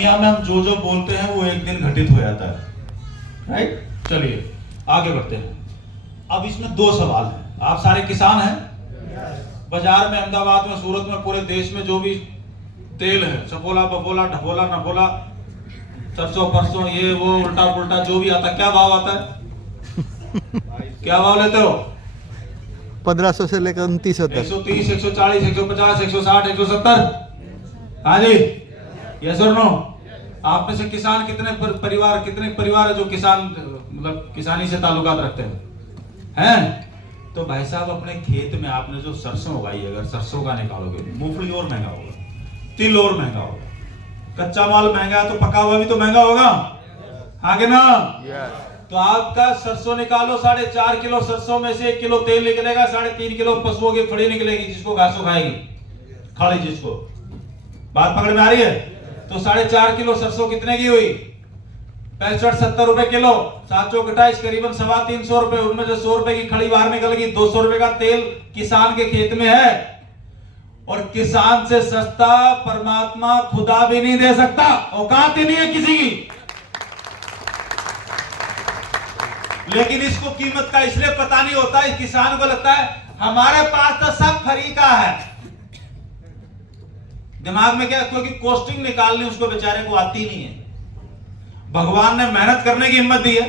दुनिया में हम जो जो बोलते हैं वो एक दिन घटित हो जाता है, राइट। चलिए आगे बढ़ते हैं। अब इसमें दो सवाल हैं। आप सारे किसान हैं। बाजार में, अहमदाबाद में, सूरत में, पूरे देश में जो भी तेल है, सफोला, बफोला, ढफोला, नफोला, सरसों, परसों, ये वो उल्टा पुल्टा जो भी आता है, क्या भाव आता है? क्या भाव लेते हो? 1500 से लेकर 2900 तक। 130, 140, 150, 160, 170। हाँ जी, यस और नो? आप में से किसान कितने परिवार है जो किसान मतलब किसानी से ताल्लुकात रखते हैं? तो भाई साहब, अपने खेत में आपने जो सरसों उगाई, अगर सरसों का निकालोगे, मूंगफली और महंगा होगा, तिल और महंगा होगा, कच्चा माल महंगा है तो पका हुआ भी तो महंगा होगा, आगे ना? तो आपका सरसों निकालो, 4.5 किलो सरसों में से 1 किलो तेल निकलेगा, 3.5 किलो पशुओं की फड़ी निकलेगी जिसको घासों खाएगी, खड़ी जिसको। बात पकड़ में आ रही है? तो 4.5 किलो सरसों कितने की हुई? 65-70 रुपए किलो, 7 चौक 28, करीबन 350 रुपए। उनमें जो 100 रुपए की खड़ी बाहर निकल गई, 200 रुपए का तेल किसान के खेत में है। और किसान से सस्ता परमात्मा खुदा भी नहीं दे सकता, औकात ही नहीं है किसी की। लेकिन इसको कीमत का इसलिए पता नहीं होता, इस किसान को लगता है हमारे पास तो सब फ्री का है। दिमाग में क्या? क्योंकि कॉस्टिंग निकालनी उसको बेचारे को आती नहीं है। भगवान ने मेहनत करने की हिम्मत दी है,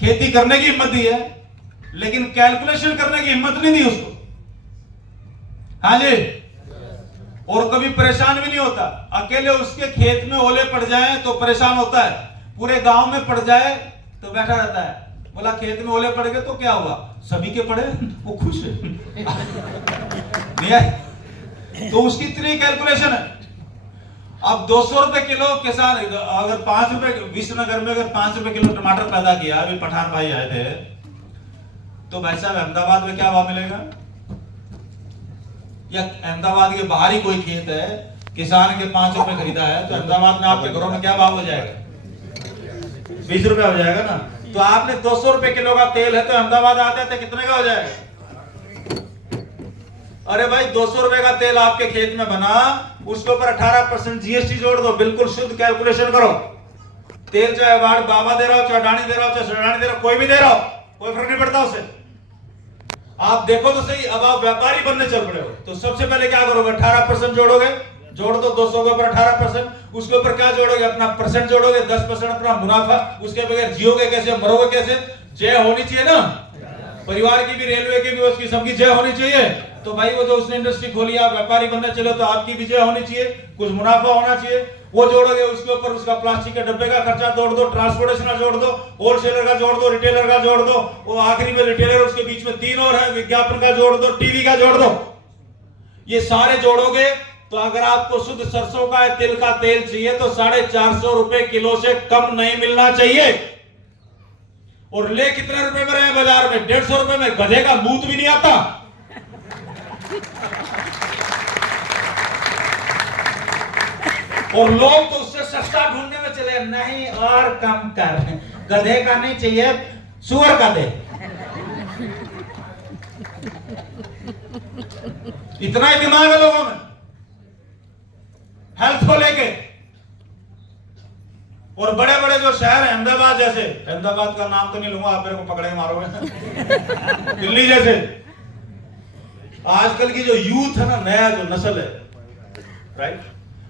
खेती करने की हिम्मत दी है, लेकिन कैलकुलेशन करने की हिम्मत नहीं दी उसको। हाँ जी। और कभी परेशान भी नहीं होता। अकेले उसके खेत में ओले पड़ जाए तो परेशान होता है, पूरे गांव में पड़ जाए तो बैठा रहता है। बोला खेत में ओले पड़ गए तो क्या हुआ, सभी के पड़े, वो खुश है। नहीं है? तो उसकी इतनी कैलकुलेशन है। अब 200 रुपए किलो किसान, अगर 5 रुपए विश्वनगर में अगर 5 रुपए किलो टमाटर पैदा किया, अभी पठान भाई आए थे, तो भाई साहब अहमदाबाद में क्या भाव मिलेगा? या अहमदाबाद के बाहर ही कोई खेत है, किसान के 5 रुपए खरीदा है, तो अहमदाबाद में आपके घरों में क्या भाव हो जाएगा? 20 रुपए हो जाएगा ना। तो आपने 200 रुपए किलो का तेल है, तो अहमदाबाद आते थे कितने का हो जाएगा? अरे भाई, 200 रुपए का तेल आपके खेत में बना, उसके ऊपर 18% जीएसटी जोड़ दो, बिल्कुल शुद्ध कैलकुलेशन करो। तेल चाहे बाबा दे रहा हो, चाहे अडानी दे रहा हो, चाहे सडानी दे रहा हो, कोई भी दे रहा हो, कोई फर्क नहीं पड़ता उसे। आप देखो तो सही, अब आप व्यापारी बनने चल पड़े हो, तो सबसे पहले क्या करोगे? 18% जोड़ोगे, जोड़ दो 200 के ऊपर 18%, उसके ऊपर क्या जोड़ोगे? अपना परसेंट जोड़ोगे, 10% अपना मुनाफा। उसके बगैर जियोगे कैसे, मरोगे कैसे? जय होनी चाहिए ना, परिवार की भी, रेलवे की भी, उसकी सबकी जय होनी चाहिए। तो भाई वो जो उसने इंडस्ट्री खोली, आप व्यापारी बनने चले तो आपकी भी जय होनी चाहिए, कुछ मुनाफा होना चाहिए। वो जोड़ोगे, उसके ऊपर उसका प्लास्टिक के डब्बे का खर्चा जोड़ दो, ट्रांसपोर्टेशन का जोड़ दो, होलसेलर का जोड़ दो, रिटेलर का जोड़ दो, वो आखिरी में रिटेलर, उसके बीच में 3 और है, विज्ञापन का जोड़ दो, टीवी का जोड़ दो। ये सारे जोड़ोगे तो अगर आपको शुद्ध सरसों का तिल का तेल चाहिए तो 450 रुपए किलो से कम नहीं मिलना चाहिए। और ले कितने रुपए में रहे बाजार में? 150 रुपए में। गधे का मूत भी नहीं आता। और लोग तो उससे सस्ता ढूंढने में चले, नहीं और कम कर, गधे का नहीं चाहिए, सुअर का दे। इतना ही दिमाग है लोगों में हेल्थ को लेके। और बड़े बड़े जो शहर है, अहमदाबाद जैसे, अहमदाबाद का नाम तो नहीं लूंगा, आप मेरे को पकड़े मारोगे। दिल्ली जैसे, आजकल की जो यूथ है ना, नया जो नस्ल है, राइट,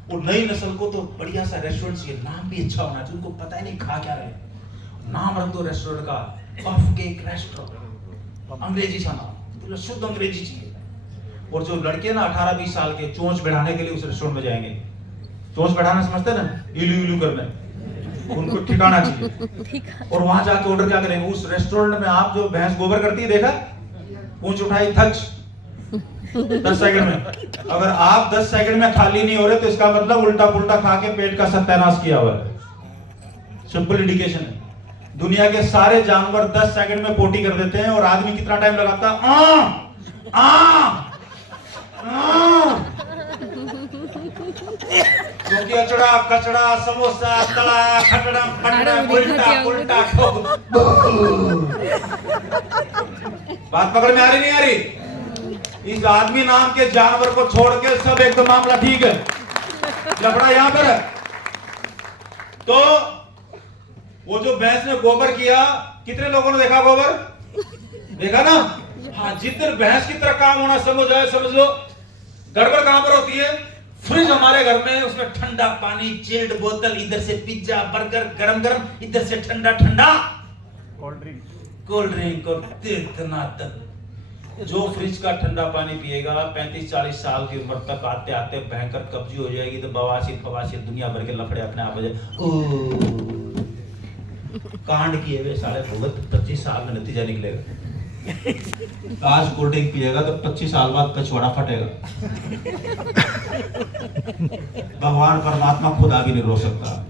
वो नई नस्ल को तो बढ़िया सा रेस्टोरेंट चाहिए, नाम भी अच्छा होना चाहिए, उनको पता ही नहीं खा क्या रहे, नाम रख दो रेस्टोरेंट का, कफ केक रेस्टोरेंट, अंग्रेजी सा नाम, शुद्ध अंग्रेजी चाहिए। और जो लड़के ना 18-20 साल के, चोंच बढ़ाने के लिए उस रेस्टोरेंट में जाएंगे। चोंच बढ़ाना समझते ना, इलू इलू करना, उनको ठिकाना चाहिए। और वहां जाके ऑर्डर क्या करेंगे? उस रेस्टोरेंट में आप जो भैंस गोबर करती है, देखा, पूंछ उठाई, थच 10 सेकंड में। अगर आप 10 सेकंड में खाली नहीं हो रहे तो इसका मतलब उल्टा पुल्टा खा के पेट का सत्यानाश किया हुआ है। सिंपल इंडिकेशन है। दुनिया के सारे जानवर 10 सेकंड में पोटी कर देते हैं, और आदमी कितना टाइम लगाता है? क्योंकि अचड़ा कचड़ा, समोसा, तला, खटड़ा, फटड़ा, उल्टा उल्टा। बात पकड़ में आ रही नहीं आ रही? इस आदमी नाम के जानवर को छोड़ के सब एकदम मामला ठीक है। लफड़ा यहाँ पर है। तो वो जो भैंस ने गोबर किया, कितने लोगों ने देखा गोबर? देखा ना? हाँ, जितने भैंस की तरह काम होना समझ आए, समझ लो। गड़बड़ कहां पर होती है? फ्रिज हमारे घर में, उसमें ठंडा पानी, चिल्ड बोतल, इधर से पिज्जा बर्गर गरम गरम, इधर से ठंडा ठंडा कोल्ड ड्रिंक और इतना तक। जो फ्रिज का ठंडा पानी पिएगा 35-40 साल की उम्र तक आते आते भयंकर कब्जी हो जाएगी, तो बवासीर फवासीर दुनिया भर के लफड़े अपने आप हो जाए। कांड किए हुए साले भुगत 25 साल में नतीजा निकलेगा। आज कोल्ड ड्रिंक पिएगा तो 25 साल बाद पिछवाड़ा फटेगा। भगवान परमात्मा खुदा भी नहीं रोक सकता,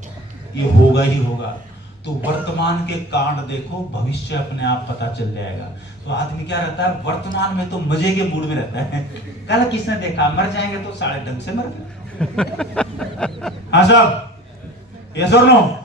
ये होगा ही होगा। तो वर्तमान के कांड देखो, भविष्य अपने आप पता चल जाएगा। तो आदमी क्या रहता है, वर्तमान में तो मजे के मूड में रहता है। कल किसने देखा, मर जाएंगे तो साले ढंग से मर गए। हाँ साहब, यस और नो?